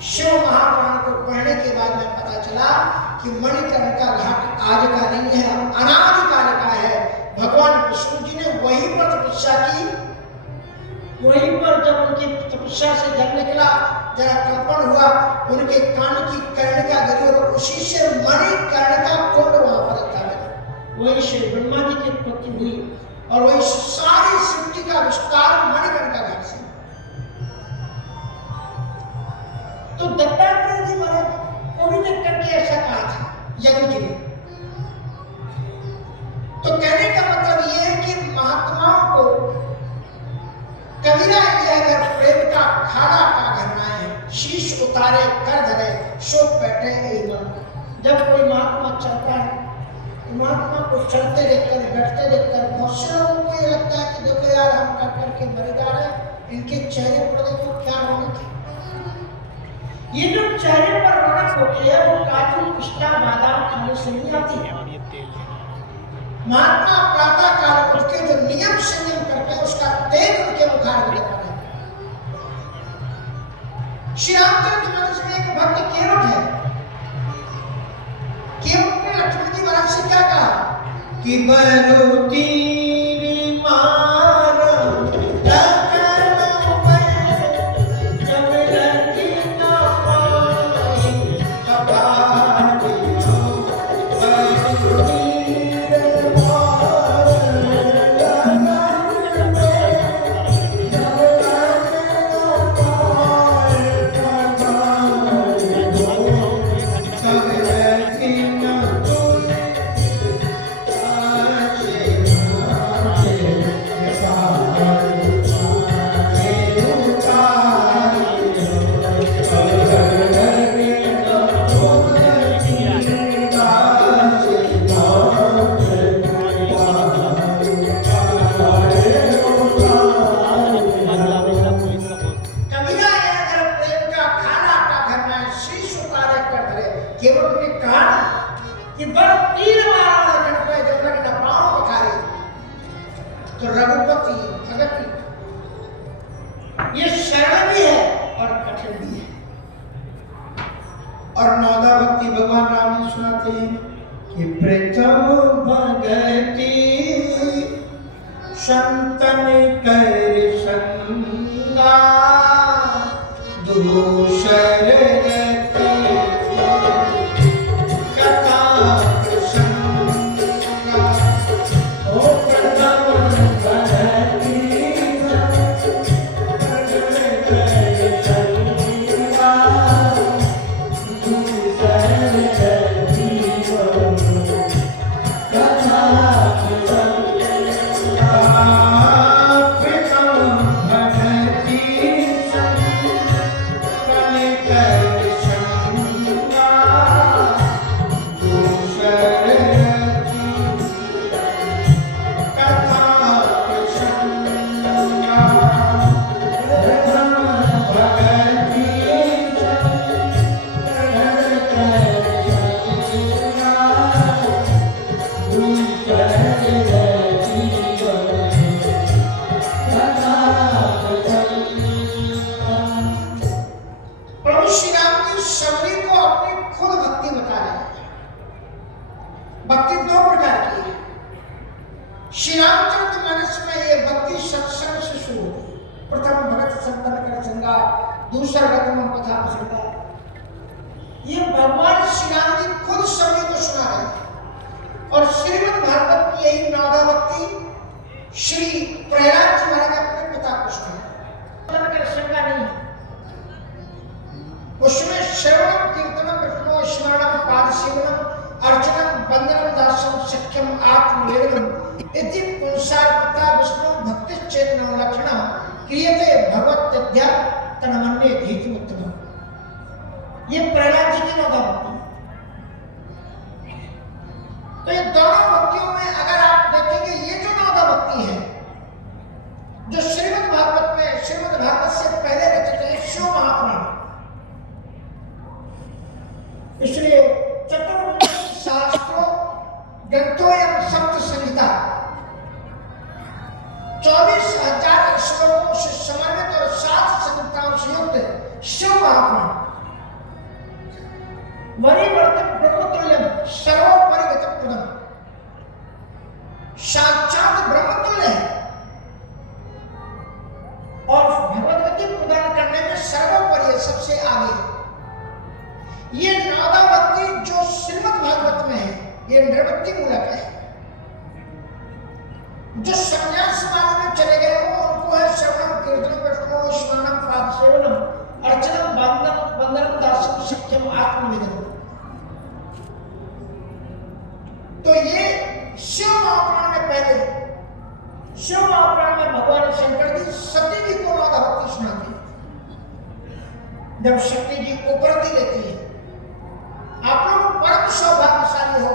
शिव महापुराण को पढ़ने के बाद में पता चला कि मणिकर्णिका घाट आज का नहीं है, अनादिकाल का है। भगवान विष्णु जी ने वहीं पर तपस्या की, वहीं पर जब उनकी तपस्या से जल निकला, जरा कंपन हुआ, उनके कान की कर्णिका गिरी और उसी से मणिकर्णिका कुंड वहां पर था। वही से ब्रह्मा जी की उत्पत्ति हुई और वही सारी सृष्टि का विस्तार मणिकर्णिका घाट से। तो दत्तात्रेय जी महाराज को भी देख करके ऐसा कहा था यदु जी ने। तो कहने का मतलब ये है कि महात्माओं को कबीरा अगर प्रेम का खाड़ा का घरना है, शीश उतारे कर धरे सो बैठे एवं। जब कोई महात्मा चलता है, महात्मा को चलते देखकर, बैठते देखकर बहुत से लोगों को ये लगता है कि देखो यार हम कर करके मरे जा रहे हैं, इनके चेहरे पर देखो क्या रौनक है। ये जो चेहरे पर रौनक होती है वो काजू पिस्ता बादाम खाने से नहीं आती है। महात्मा प्रातः काल उठ के जो नियम संयम करते हैं उसका तेज उनके मुखार में दिखाता है। श्री रामचरितमानस में एक भक्त केवट है। केवट ने लक्ष्मण जी महाराज से क्या कहा कि बरो तीर मारा वरिवर्तक ब्रह्मतुल्यम सर्वोपरिगत प्रदम, साक्षात ब्रह्मतुल्य है और भगवद्गति प्रदान करने में सर्वोपरि है, सबसे आगे। ये नादावती जो श्रीमद् भागवत में है, ये नृवृत्ति मूलक है। जो संन्यास मार्ग में चले गए हो उनको है श्रवणम कीर्तनम वैष्णव स्मरणम पादसेवनम अर्चनम वंदनम दासम सख्यम आत्मनिवेदनम। तो ये शिव महापुराण में पहले, शिव महापुराण में भगवान शंकर जी सती जी को नादावती सुनाते हैं। जब शक्ति जी उपरती लेती है, आप लोग परम सौभाग्यशाली हो।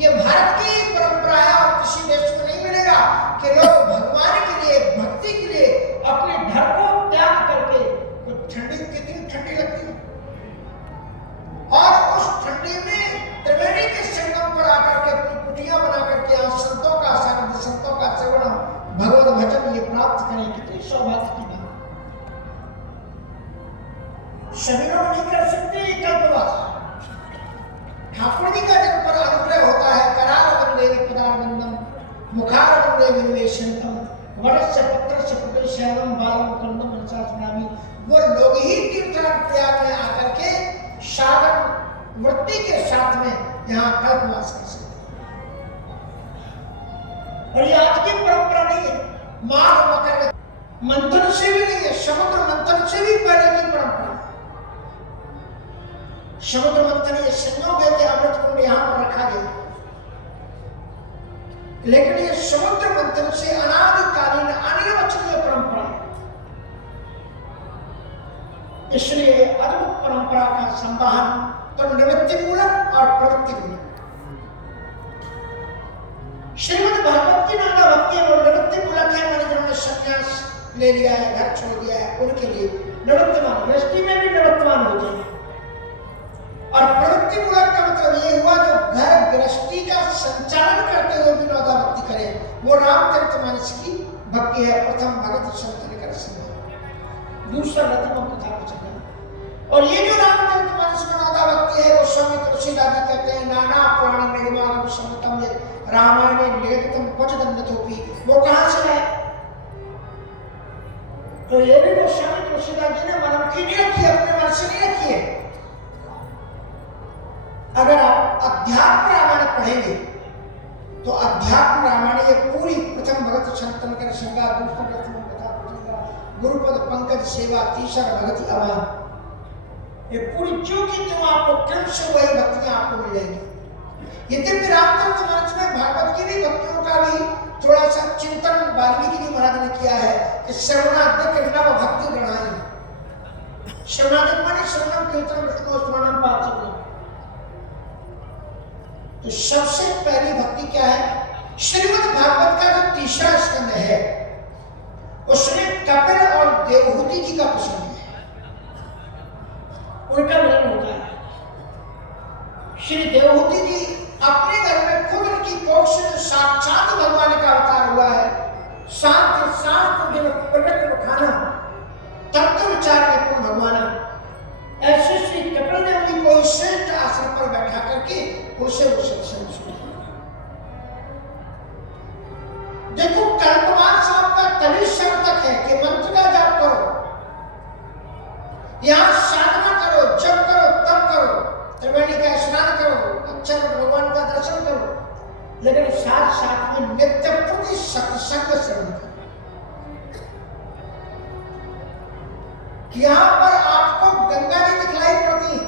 ये भारत की परंपरा है और किसी देश में नहीं मिलेगा कि लोग भगवान के लिए, भक्ति के लिए अपने घर को त्याग करके, तो ठंडी कितनी ठंडी लगती है, और उस ठंडी में त्रिवेणी के संगम पर आकर के अपनी कुटिया बना करके संतों का सानिध्य, संतों का श्रवण, भगवत भजन ये प्राप्त करें, कितनी सौभाग्य की बात। सभी लोग नहीं कर सकते ये कल्पवास। ठाकुर जी का जब पर अनुग्रह होता है, करार वंदेवी पदारविंदम मुखार वंदेवी निवेशनतम वरस्य पत्रस्य प्रदेशयम बालम कंदम मनसा स्नामी, वो लोग ही तीर्थराज प्रयाग में आकर के सागर वृत्ति के साथ में यहाँ कल्पवास कर सकते हैं। और ये आज की परंपरा नहीं है, माघ मकर मंथन से भी नहीं है, समुद्र मंथन से भी पहले की परंपरा। समुद्र मंथन ये संयोग है कि अमृत कुंड यहां पर रखा गया, लेकिन ये समुद्र मंथन से अनादिकालीन अनिर्वचनीय परंपरा है। इसलिए अद्भुत परंपरा का संवाहन तो निवृत्ति मूलक और प्रवृत्ति मूलक। श्रीमद् भागवत की नाना भक्ति वो निवृत्ति मूलक है, मैंने जिन्होंने संन्यास ले लिया है, घर छोड़ दिया है, उनके लिए निवृत्तमान, गृहस्थी में भी निवृत्तमान हो गए। और प्रवृत्ति मूलक का मतलब ये हुआ जो घर गृहस्थी का संचालन करते हुए भी नादावती करे, वो रामचरितमानस की भक्ति है। प्रथम भगत संत निकर सिंह, दूसरा रत्नम कथा प्रचंड। और ये जो रामचरितमानस में नादावती है वो स्वामी तुलसीदास जी कहते हैं नाना पुराण निर्माणम समतम रामायण निगदितम क्वचिदन्यथोपि। वो कहां से है? तो ये भी वो स्वामी तुलसीदास जी ने मनमुखी नहीं रखी, अपने मन से नहीं रखी है। अगर आप अध्यात्म रामायण पढ़ेंगे तो अध्यात्म रामायण ये पूरी प्रथम भगत संतन कर श्रृंगार, दूसरा प्रथम कथा प्रसंगा, गुरुपद पंकज सेवा, तीसरा भगति आवाज, ये पूरी जो की तुम आपको क्रम से वही भक्तियां आपको मिल जाएगी। यद्यपि रामचरितमानस में भागवत की भी भक्तियों का भी थोड़ा सा चिंतन वाल्मीकि जी महाराज ने किया है कि श्रवणाधिक नव भक्ति गणाई। श्रवणाधिक माने श्रवणम कीर्तनम विष्णु स्मरणम पादसेवनम। तो सबसे पहली भक्ति क्या है? श्रीमद् भागवत का जो तीसरा स्कंद है उसमें कपिल और देवहूति जी का प्रसंग है, उनका मिलन होता है। श्री देवहूति जी अपने घर में खुद उनकी कोख से साक्षात भगवान का अवतार हुआ है, साथ को जब प्रकट खाना तत्व विचार निपुण भगवान ऐसे श्री कपिल देव जी को श्रेष्ठ आसन पर बैठा करके उसे सत्संग सुना। देखो कल्पवास आपका तभी सार्थक है कि मंत्र का जाप करो, यहां साधना करो, जप करो, तप करो, त्रिवेणी का स्नान करो, अक्षर भगवान का दर्शन करो, लेकिन साथ साथ में नित्य प्रति सत्संग श्रवण करो। यहां पर आपको गंगा जी दिखलाई पड़ती है,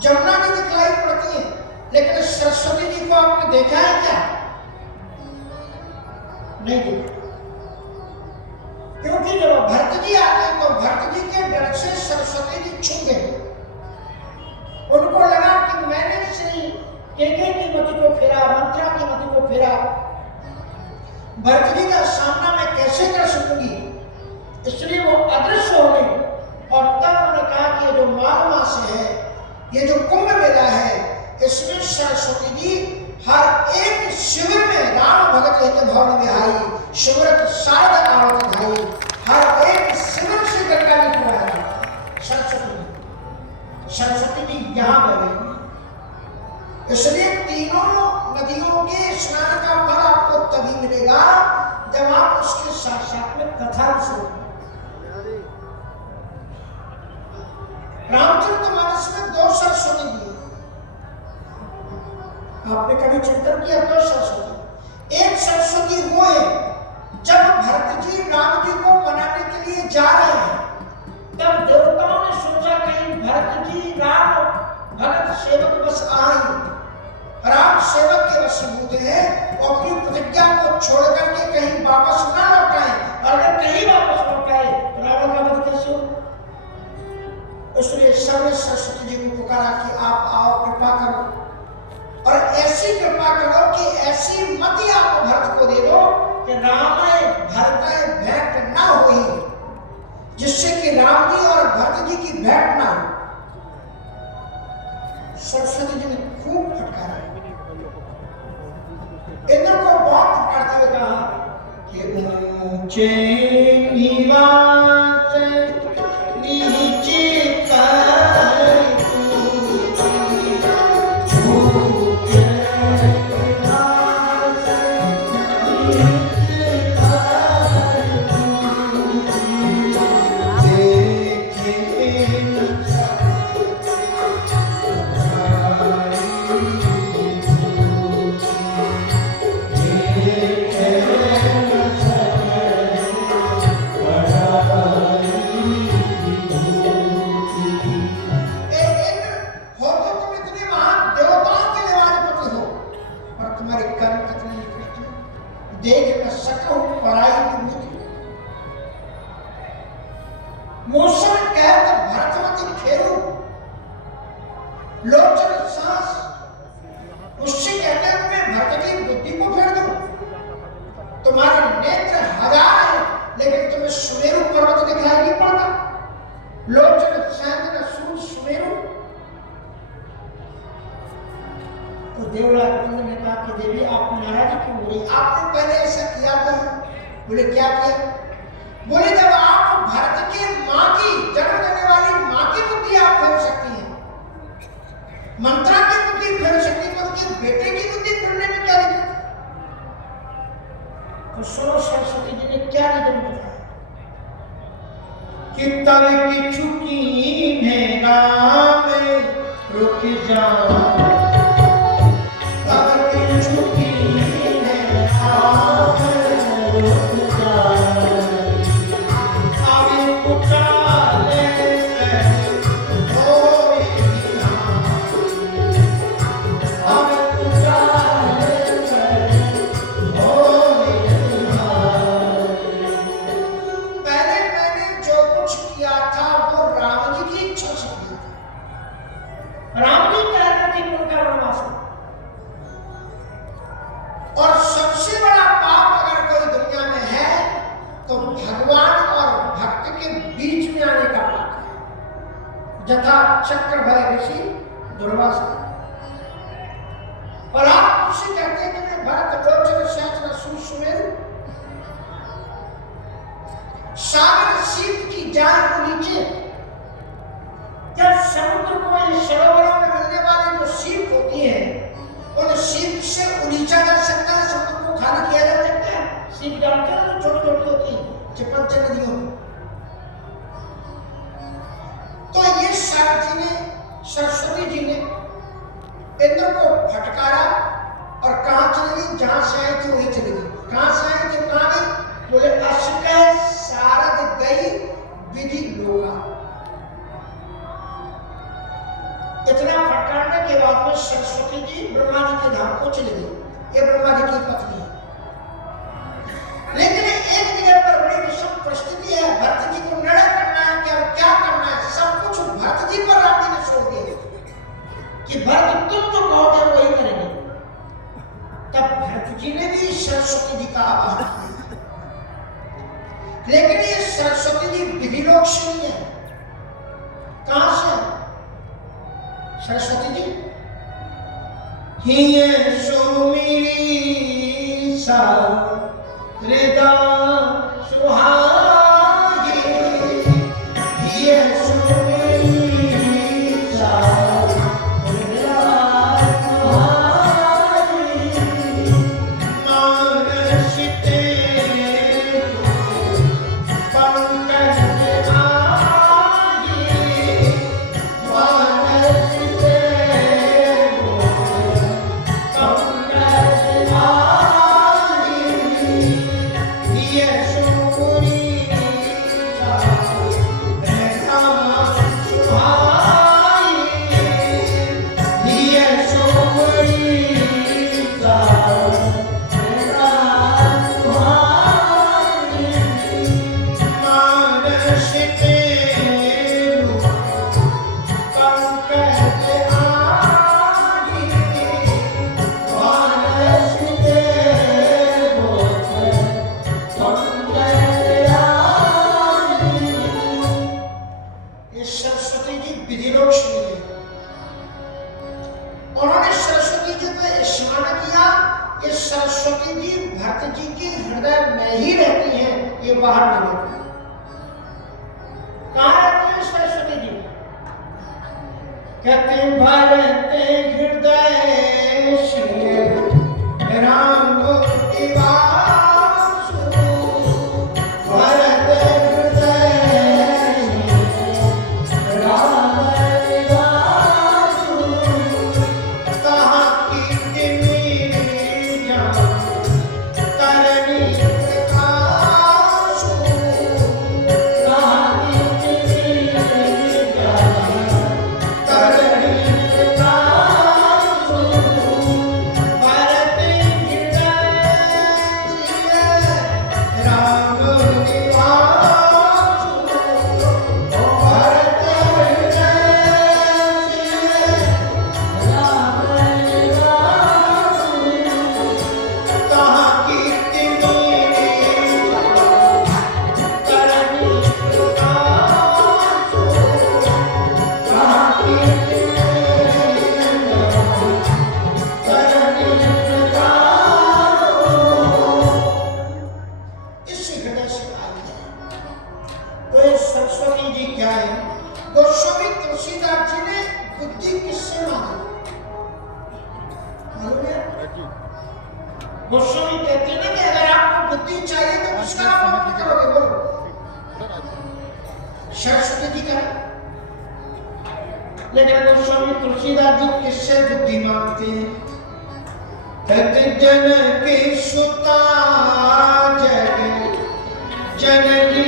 जमुना जी दिखलाई पड़ती है, लेकिन सरस्वती जी को आपने देखा है क्या? नहीं देखा। क्योंकि जब भरत जी आते तो भरत जी के डर से सरस्वती जी छुप गए। उनको लगा कि मैंने श्री केके की मति को फेरा, मंत्रा की मति को फेरा, भरत जी का सामना मैं कैसे कर सकूंगी, इसलिए वो अदृश्य हो गई। और तब उन्होंने कहा कि ये जो माघ मास है, ये जो कुंभ मेला है, इसमें सरस्वती जी हर एक शिविर में राम भगत लेते भवन में आई, शिविर शारद आवत धाई, हर एक शिविर से गंगा जी को आया। सरस्वती जी यहाँ बह गई। इसलिए तीनों नदियों के स्नान का फल आपको तभी मिलेगा जब आप उसके साथ साथ में कथा सुनो। रामचरितमानस में 2 सरस्वती दी। आपने कभी चिंतन किया? 2 सरस्वती। एक सरस्वती वो है जब भरत जी राम जी को मनाने के लिए जा रहे हैं, तब देवताओं ने सोचा कहीं भरत जी राम भरत सेवक बस आए, राम सेवक के वशीभूत हैं और अपनी प्रतिज्ञा को छोड़ करके कहीं वापस ना लौटाए। अगर कहीं वापस लौटाए तो रावण का वध कैसे हो? इसलिए सबने सरस्वती जी को पुकारा कि आप आओ, कृपा करो और ऐसी कृपा करो कि ऐसी मति आप भरत को दे दो कि रामाय भरताय भेंट ना हुई, जिससे कि राम जी और भरत जी की भेंट ना हो। सरस्वती जी ने खूब फटकारा। इंद्र को बहुत फटकारते हुए कहा कि ऊंचे निवास नीचे गोस्वामी कहते हैं ना कि अगर आपको बुद्धि चाहिए तो किसका आप करोगे, बोलो सरस्वती जी का। लेकिन गोस्वामी तुलसीदास जी किससे बुद्धि मांगते हैं? कहते जन की सुता जग जननी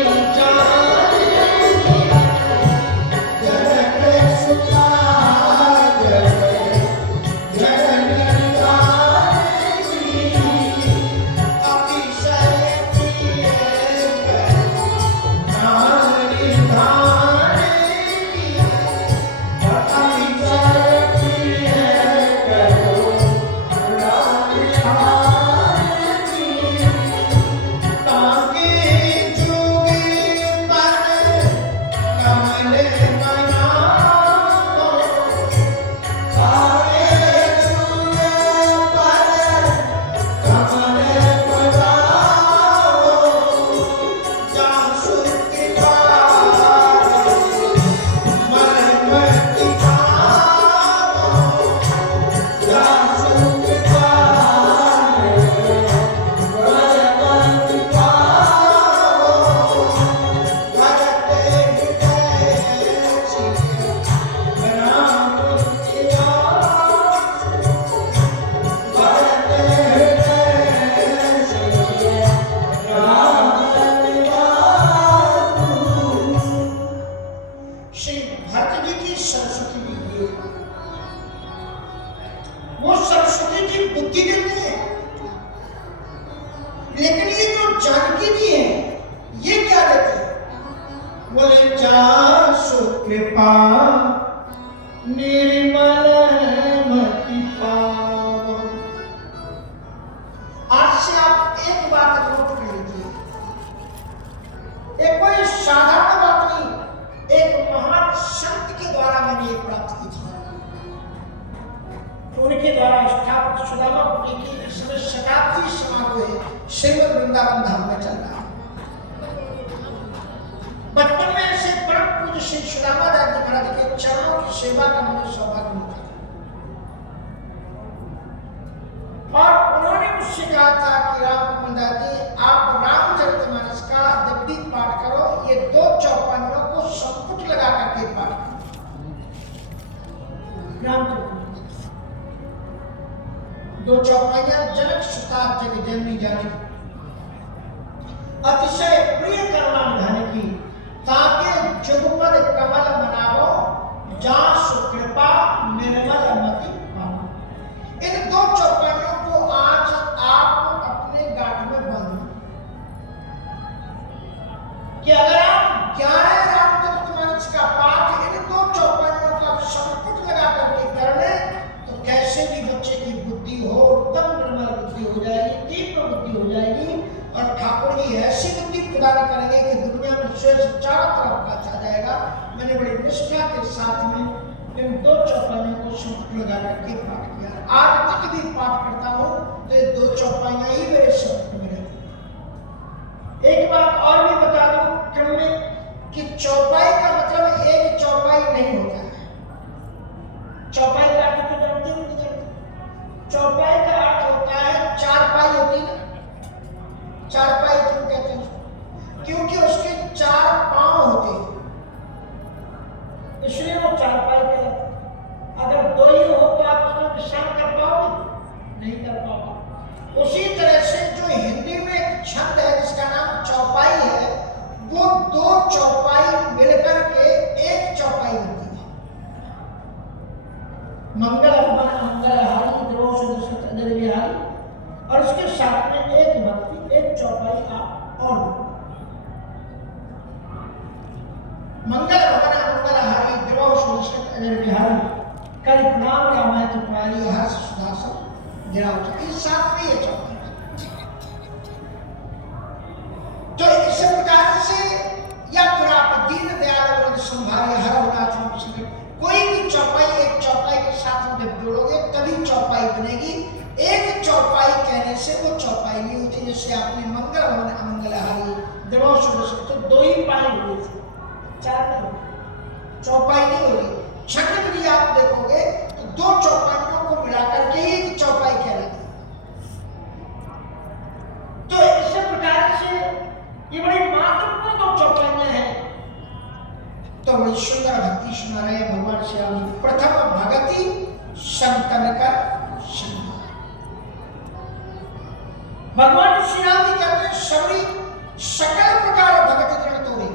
अतिशय प्रिय करुणा निधान की, ताके जुगपद कमल मनावो चारों तरफ का छा जाएगा। मैंने बड़ी निष्ठा के साथ में इन 2 चौपाइयों को शब्द लगा करके पाठ किया। आज तक भी पाठ करता हूँ तो ये 2 चौपाइयां ही मेरे शब्द में रहती। एक बात और भी बता दूं क्रम में कि चौपाई का मतलब एक चौपाई नहीं होता है। चौपाई का अर्थ तो जानते हो नहीं जानते? चौपाई का अर्थ होता है 4 पाई होती है। 4 पाई क्यों कहते हैं? क्योंकि उसके 4 पांव होते हैं, इसलिए वो 4 पाई कहलाते हैं। अगर 2 ही हो तो आप उसमें विश्राम कर पाओगे? नहीं कर पाओगे। उसी तरह से जो हिंदी में एक छंद है जिसका नाम चौपाई है, वो 2 चौपाई मिलकर के एक चौपाई बनती है। मंगल मंगलहारी द्रोष अजर विहारी, और उसके साथ में एक भक्ति, एक चौपाई आप और मंगल भवन मंगलहारी द्रोष अजर विहारी, कल प्रणाम रामाय तुम्हारी हर्ष सुदासन गिराओ। इस साथ में ये चौपाई। तो इस प्रकार से या फिर आप दीन दयाल वृद्ध संभारी हर कोई भी चौपाई एक चौपाई के साथ में जब जोड़ोगे तभी चौपाई बनेगी। एक चौपाई कहने से वो चौपाई नहीं होती। जैसे आपने मंगल भवन अमंगलहारी द्रोष तो 2 ही पाई हुई थी, 4 नहीं, चौपाई नहीं होगी। छंद भी आप देखोगे तो 2 चौपाइयों को मिलाकर के ही एक चौपाई कहलाती है। तो इस प्रकार से ये बड़ी महत्वपूर्ण 2 चौपाइयां हैं। तो बड़ी सुंदर भक्ति सुना रहे भगवान श्री राम। प्रथम भगति शंकर का भगवान श्री राम जी कहते हैं सबरी सकल प्रकार भगति दृढ़ तोरी।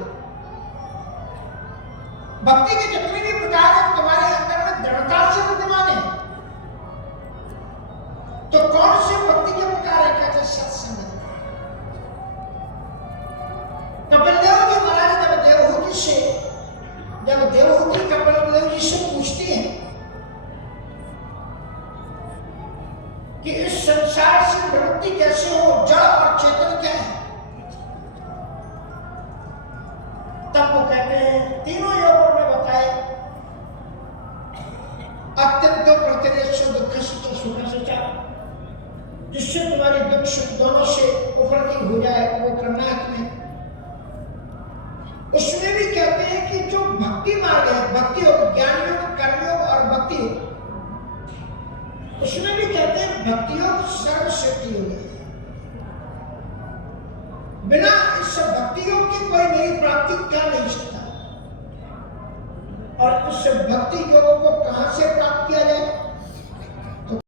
भक्ति के जितने भी प्रकार हैं तुम्हारे अंदर में दृढ़ता से विद्यमान है। तो कौन से भक्ति के प्रकार है? कहते सत्संग। कपिल देव जी महाराज जब देवहूति कपिल देव जी से पूछती हैं कि इस संसार से निवृत्ति कैसे हो, जड़ और चेतन क्या है, तब वो कहते हैं तीनों योगों में बताए अत्यंत प्रतिरेश दुख सुख से चाह, जिससे तुम्हारी दुख सुख दोनों से ऊपर की हो जाए वो करना है तुम्हें। उसमें भी कहते हैं कि जो भक्ति मार्ग है, भक्ति योग, ज्ञान योग, कर्म योग और भक्ति योग, उसमें भी कहते हैं भक्ति योग सर्वश्रेष्ठ योग है। बिना इस भक्ति योग की कोई मेरी प्राप्ति कर नहीं सकता। और उस भक्ति योग को